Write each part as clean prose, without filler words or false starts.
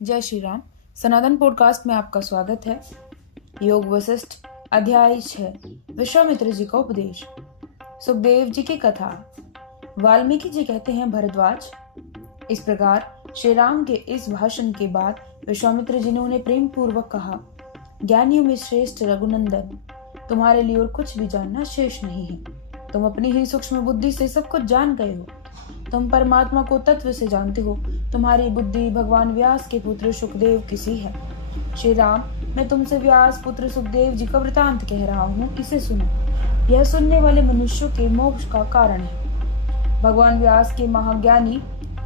जय श्री राम। सनातन पॉडकास्ट में आपका स्वागत है। योग वशिष्ठ अध्याय 6 विश्वामित्र जी का उपदेश। सुखदेव जी की कथा। वाल्मीकि जी कहते हैं, भरद्वाज, इस प्रकार श्री राम के इस भाषण के बाद विश्वामित्र जी ने उन्हें प्रेम पूर्वक कहा, ज्ञानियों में श्रेष्ठ रघुनंदन, तुम्हारे लिए और कुछ भी जानना शेष नहीं है। तुम अपनी ही सूक्ष्म बुद्धि से सब कुछ जान गए हो। तुम परमात्मा को तत्व से जानते हो। तुम्हारी बुद्धि भगवान व्यास के पुत्र सुखदेव की सी है। श्री राम, मैं तुमसे व्यास पुत्र सुखदेव जी का वृतांत कह रहा हूँ, इसे सुनो। यह सुनने वाले मनुष्यों के मोक्ष का कारण है। भगवान व्यास के महाज्ञानी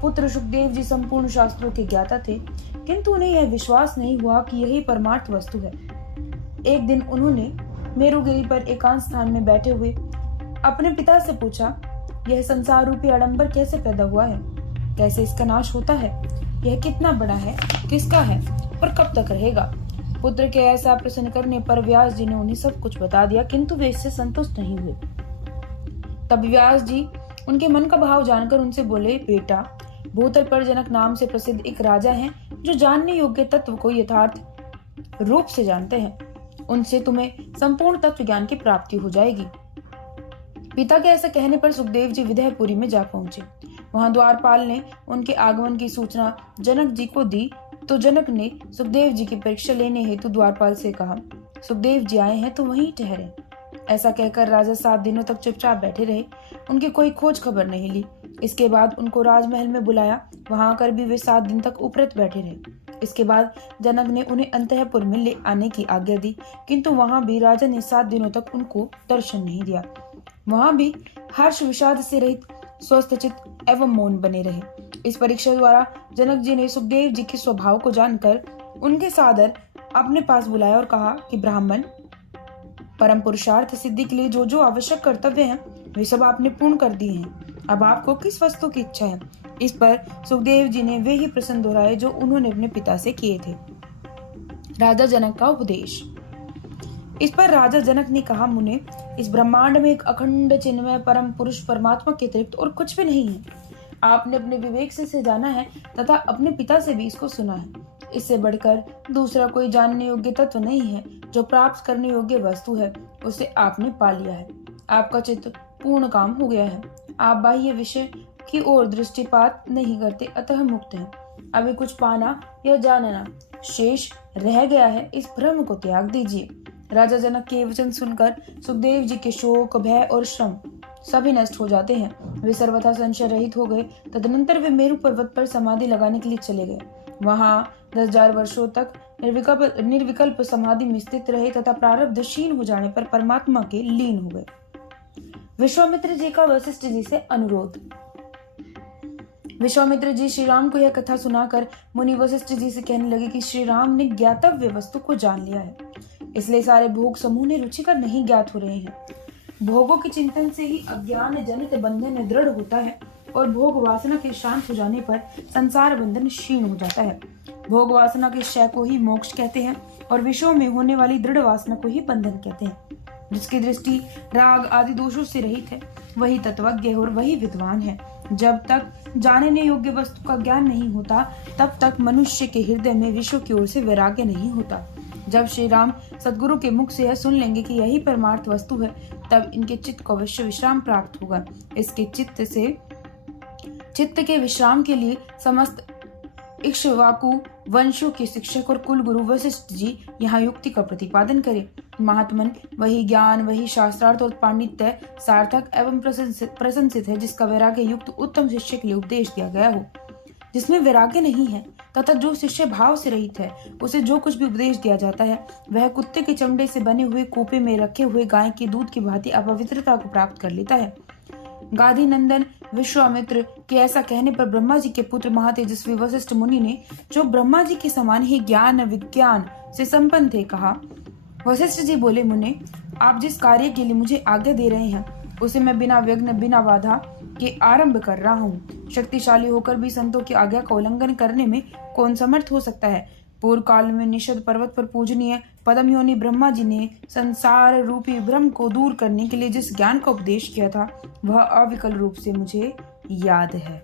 पुत्र सुखदेव जी संपूर्ण शास्त्रों के ज्ञाता थे, किंतु उन्हें यह विश्वास नहीं हुआ कि यही परमार्थ वस्तु है। एक दिन उन्होंने मेरुगिरी पर एकांत स्थान में बैठे हुए अपने पिता से पूछा, यह संसार रूपी आडंबर कैसे पैदा हुआ है? कैसे इसका नाश होता है? यह कितना बड़ा है, किसका है और कब तक रहेगा? पुत्र के ऐसा प्रश्न करने पर व्यास जी ने उन्हें सब कुछ बता दिया, किंतु वे इससे संतुष्ट नहीं हुए। तब व्यास जी उनके मन का भाव जानकर उनसे बोले, बेटा, भूतल पर जनक नाम से प्रसिद्ध एक राजा हैं, जो जानने योग्य तत्व को यथार्थ रूप से जानते हैं। उनसे तुम्हें संपूर्ण तत्व ज्ञान की प्राप्ति हो जाएगी। पिता के ऐसे कहने पर सुखदेव जी विदेहपुरी में जा पहुंचे। वहां द्वारपाल ने उनके आगमन की सूचना जनक जी को दी, तो जनक ने सुखदेव जी की परीक्षा लेने हेतु द्वारपाल से कहा, सुखदेव जी आए हैं तो वहीं ठहरे। ऐसा कहकर राजा 7 दिनों तक चुपचाप बैठे रहे। उनकी कोई खोज खबर नहीं ली। इसके बाद उनको राजमहल में बुलाया। वहां आकर भी वे 7 दिन तक उपरत बैठे रहे। इसके बाद जनक ने उन्हें अंतःपुर में ले आने की आज्ञा दी, किंतु वहां भी राजा ने 7 दिनों तक उनको दर्शन नहीं दिया। वहां भी हर्ष विषाद से रहित स्वस्थचित एवं मौन बने रहे। इस परीक्षा द्वारा जनक जी ने सुखदेव जी के स्वभाव को जानकर उनके सादर अपने पास बुलाया और कहा कि ब्राह्मण, परम पुरुषार्थ सिद्धि के लिए जो जो आवश्यक कर्तव्य हैं, वे सब आपने पूर्ण कर दिए हैं। अब आपको किस वस्तु की इच्छा है? इस पर सुखदेव जी ने वे ही प्रश्न दोहराए जो उन्होंने अपने पिता से किए थे। राजा जनक का उपदेश। इस पर राजा जनक ने कहा, मुने, इस ब्रह्मांड में एक अखंड चिन्मय परम पुरुष परमात्मा के अतिरिक्त और कुछ भी नहीं है। आपने अपने विवेक से इसे जाना है तथा अपने पिता से भी इसको सुना है। इससे बढ़कर दूसरा कोई जानने योग्य तत्व नहीं है। जो प्राप्त करने योग्य वस्तु है, उसे आपने पा लिया है। आपका चित्त पूर्ण काम हो गया है। आप बाह्य विषय की ओर दृष्टिपात नहीं करते, अतः मुक्त हैं। अभी कुछ पाना या जानना शेष रह गया है, इस भ्रम को त्याग दीजिए। राजा जनक के वचन सुनकर सुखदेव जी के शोक, भय और श्रम सभी नष्ट हो जाते हैं। वे सर्वथा संशय रहित हो गए। तदनंतर वे मेरु पर्वत पर समाधि लगाने के लिए चले गए। वहां 10,000 वर्षों तक निर्विकल्प समाधि में स्थित रहे तथा प्रारब्ध क्षीण हो जाने पर परमात्मा के लीन हो गए। विश्वामित्र जी का वशिष्ठ जी से अनुरोध। विश्वामित्र जी श्री राम को यह कथा सुनाकर मुनि वशिष्ठ जी से कहने लगे कि श्री राम ने ज्ञातव्य वस्तु को जान लिया है, इसलिए सारे भोग समूह ने रुचिकर नहीं ज्ञात हो रहे हैं। भोगों के चिंतन से ही अज्ञान जनित बंधन दृढ़ होता है और भोग वासना के शांत हो जाने पर संसार बंधन क्षीण हो जाता है। भोग वासना के क्षय को ही मोक्ष कहते हैं और विषयों में होने वाली दृढ़ वासना को ही बंधन कहते हैं। जिसकी दृष्टि राग आदि दोषों से रहित है, वही तत्वज्ञ और वही विद्वान है। जब तक जानने योग्य वस्तु का ज्ञान नहीं होता, तब तक मनुष्य के हृदय में विषयों की ओर से वैराग्य नहीं होता। जब श्री राम सद्गुरु के मुख से यह सुन लेंगे कि यही परमार्थ वस्तु है, तब इनके चित्त को अवश्य विश्राम प्राप्त होगा। इसके चित्त के विश्राम के लिए समस्त इक्ष्वाकु वंशों के शिक्षक और कुलगुरु वशिष्ठ जी यहाँ युक्ति का प्रतिपादन करें। महात्मन, वही ज्ञान, वही शास्त्रार्थ और पांडित्य सार्थक एवं प्रशंसित है, जिसका वैराग्य युक्त उत्तम शिष्य के लिए उपदेश दिया गया हो। जिसमें वैराग्य नहीं है तथा जो शिष्य भाव से रहित है, उसे जो कुछ भी उपदेश दिया जाता है, वह कुत्ते के चमड़े से बने हुए कूपे में रखे हुए गाय के दूध की भांति अपवित्रता को प्राप्त कर लेता है। गाधी नंदन विश्वामित्र के ऐसा कहने पर ब्रह्मा जी के पुत्र महातेजस्वी वशिष्ठ मुनि ने, जो ब्रह्मा जी के समान ही ज्ञान विज्ञान से संपन्न थे, कहा। वशिष्ठ जी बोले, मुने, आप जिस कार्य के लिए मुझे आज्ञा दे रहे हैं, उसे मैं बिना विघ्न बिना बाधा के आरंभ कर रहा हूँ। शक्तिशाली होकर भी संतों की आज्ञा का उल्लंघन करने में कौन समर्थ हो सकता है? पूर्व काल में निषद पर्वत पर पूजनीय पदमयोनि ब्रह्मा जी ने संसार रूपी भ्रम को दूर करने के लिए जिस ज्ञान का उपदेश किया था, वह अविकल रूप से मुझे याद है।